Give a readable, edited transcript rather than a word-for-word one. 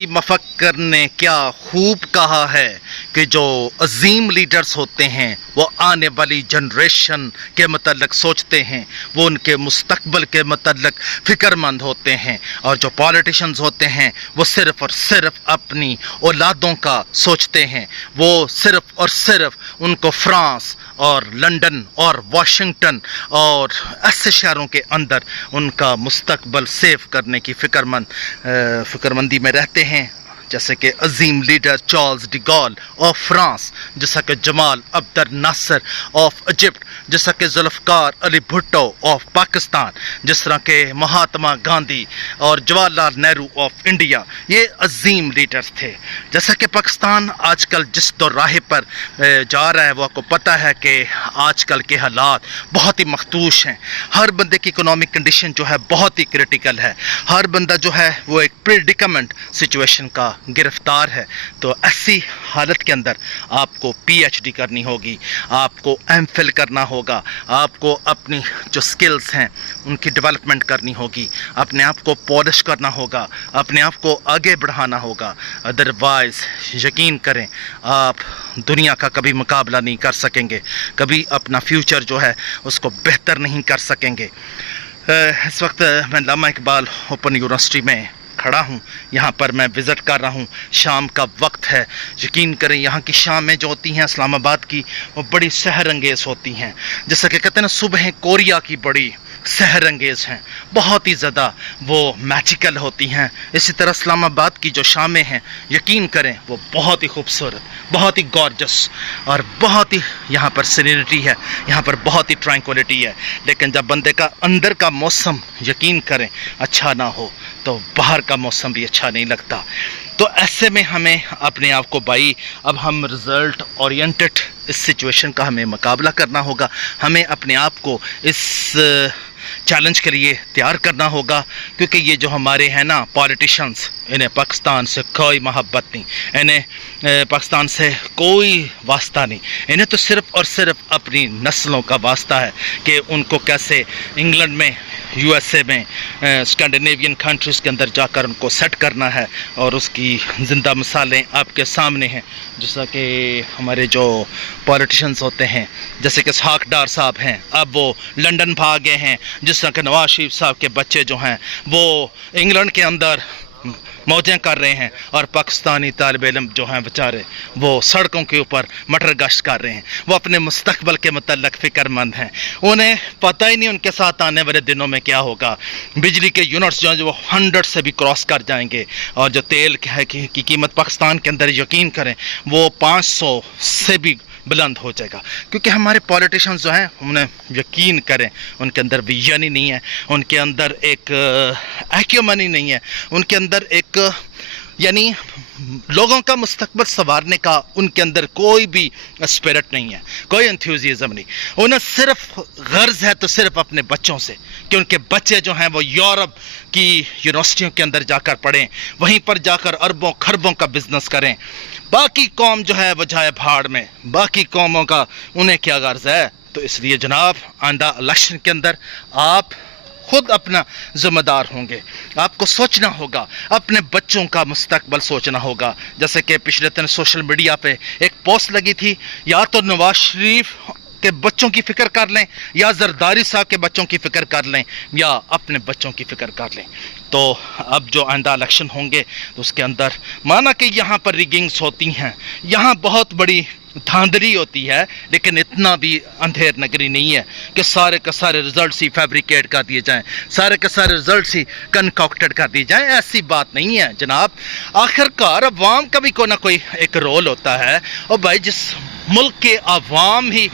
मफक्कर ने क्या खूब कहा है कि जो अजीम लीडर्स होते हैं वो आने वाली जनरेशन के मतलब सोचते हैं, वो उनके मुस्तकबिल के मतलब फ़िक्रमंद होते हैं, और जो पॉलिटिशियंस होते हैं वो सिर्फ़ और सिर्फ अपनी औलादों का सोचते हैं। वो सिर्फ़ और सिर्फ उनको फ्रांस और लंदन और वाशिंगटन और ऐसे शहरों के अंदर उनका मुस्तकबिल सेव करने की फ़िक्रमंदी में रहते हैं। जैसे कि अजीम leader Charles de Gaulle of France, जैसा कि Jamal Abdul Nasser of Egypt, जैसा कि जुल्फ़िकार अली भुट्टो ऑफ पाकिस्तान, जिस तरह के महात्मा गांधी और जवाहरलाल नेहरू ऑफ इंडिया, ये अजीम लीडर्स थे। जैसा कि पाकिस्तान आजकल जिस दौराहे पर जा रहा है, वो आपको पता है कि आजकल के हालात बहुत ही मखदूश हैं। हर बंदे की इकोनॉमिक कंडीशन जो है बहुत ही क्रिटिकल है। हर बंदा जो है वो एक प्रेडिकमेंट सिचुएशन का गिरफ्तार है। तो ऐसी हालत के अंदर आपको पीएचडी करनी होगी, आपको एमफिल करना होगा, आपको अपनी जो स्किल्स हैं उनकी डेवलपमेंट करनी होगी, अपने आप को पॉलिश करना होगा, अपने आप को आगे बढ़ाना होगा। अदरवाइज़ यकीन करें आप दुनिया का कभी मुकाबला नहीं कर सकेंगे, कभी अपना फ्यूचर जो है उसको बेहतर नहीं कर सकेंगे। इस वक्त मैं अल्लामा इकबाल ओपन यूनिवर्सिटी में खड़ा हूँ। यहाँ पर मैं विज़िट कर रहा हूँ। शाम का वक्त है। यकीन करें यहाँ की शामें जो होती हैं इस्लामाबाद की, वो बड़ी सहर अंगेज़ होती हैं। जैसा कि कहते हैं ना, सुबह कोरिया की बड़ी सहर अंगेज़ हैं, बहुत ही ज़्यादा वो मैजिकल होती हैं। इसी तरह इस्लामाबाद की जो शामें हैं, यकीन करें वो बहुत ही खूबसूरत, बहुत ही गॉर्जस और बहुत ही यहाँ पर सीरेनिटी है, यहाँ पर बहुत ही ट्रैंक्विलिटी है। लेकिन जब बंदे का अंदर का मौसम यकीन करें अच्छा ना हो तो बाहर का मौसम भी अच्छा नहीं लगता। तो ऐसे में हमें अपने आप को भाई, अब हम रिज़ल्ट ओरिएंटेड इस सिचुएशन का हमें मुकाबला करना होगा। हमें अपने आप को इस चैलेंज के लिए तैयार करना होगा, क्योंकि ये जो हमारे हैं ना पॉलिटिशियंस, इन्हें पाकिस्तान से कोई मोहब्बत नहीं, इन्हें पाकिस्तान से कोई वास्ता नहीं। इन्हें तो सिर्फ़ और सिर्फ अपनी नस्लों का वास्ता है कि उनको कैसे इंग्लैंड में, यूएसए में, स्कैंडिनेवियन कंट्रीज़ के अंदर जाकर उनको सेट करना है। और उसकी ज़िंदा मिसालें आपके सामने हैं, जैसा कि हमारे जो पॉलिटिशियंस होते हैं, जैसे कि इसहाक डार साहब हैं, अब वो लंदन भागे हैं। जिस तरह के नवाज शरीफ साहब के बच्चे जो हैं वो इंग्लैंड के अंदर मौजें कर रहे हैं, और पाकिस्तानी तालिब इल्म जो हैं बेचारे वो सड़कों के ऊपर मटर गश्त कर रहे हैं। वो अपने मुस्तकबिल के मतलब फ़िक्रमंद हैं। उन्हें पता ही नहीं उनके साथ आने वाले दिनों में क्या होगा। बिजली के यूनिट्स जो हैं वो 100 से भी क्रॉस कर जाएंगे, और जो तेल है की कीमत पाकिस्तान के अंदर यकीन करें वो 500 से भी बुलंद हो जाएगा। क्योंकि हमारे पॉलिटिशियंस जो हैं, उन्हें यकीन करें उनके अंदर विजन ही नहीं है, उनके अंदर एक एक्यूमनी नहीं है, उनके अंदर एक यानी लोगों का मुस्तकबिल संवारने का उनके अंदर कोई भी स्पिरिट नहीं है, कोई एंथुसियाज्म नहीं। उन्हें सिर्फ गर्ज है तो सिर्फ अपने बच्चों से, कि उनके बच्चे जो हैं वो यूरोप की यूनिवर्सिटियों के अंदर जाकर पढ़ें, वहीं पर जाकर अरबों खरबों का बिजनेस करें। बाकी कौम जो है वो जाए भाड़ में, बाकी कौमों का उन्हें क्या गर्ज है। तो इसलिए जनाब, आइंदा इलेक्शन के अंदर आप खुद अपना ज़िम्मेदार होंगे। आपको सोचना होगा, अपने बच्चों का मुस्तकबिल सोचना होगा। जैसे कि पिछले दिन सोशल मीडिया पे एक पोस्ट लगी थी, या तो नवाज शरीफ के बच्चों की फ़िक्र कर लें, या जरदारी साहब के बच्चों की फ़िक्र कर लें, या अपने बच्चों की फ़िक्र कर लें। तो अब जो आइंदा इलेक्शन होंगे तो उसके अंदर माना कि यहाँ पर रिगिंग्स होती हैं, यहाँ बहुत बड़ी धांधली होती है, लेकिन इतना भी अंधेर नगरी नहीं है कि सारे के सारे रिजल्ट्स ही फैब्रिकेट कर दिए जाएं, सारे के सारे रिजल्ट्स ही कंकॉक्टेड कर दिए जाएं। ऐसी बात नहीं है जनाब। आखिरकार अवाम का भी कोई ना कोई एक रोल होता है। और भाई, जिस मुल्क के अवाम ही